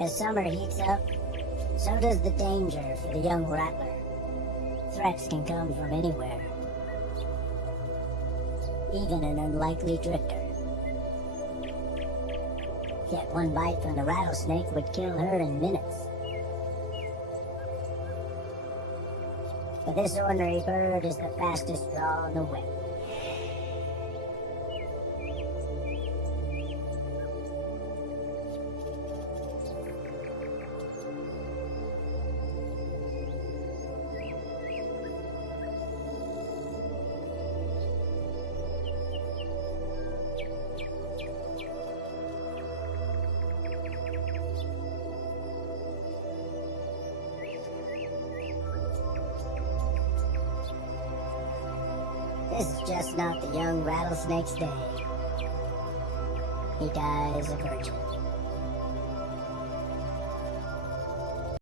As summer heats up, so does the danger for the young rattler. Threats can come from anywhere, even an unlikely drifter. Yet one bite from the rattlesnake would kill her in minutes. But this ornery bird is the fastest draw on the web. This is just not the young rattlesnake's day. He dies a virgin.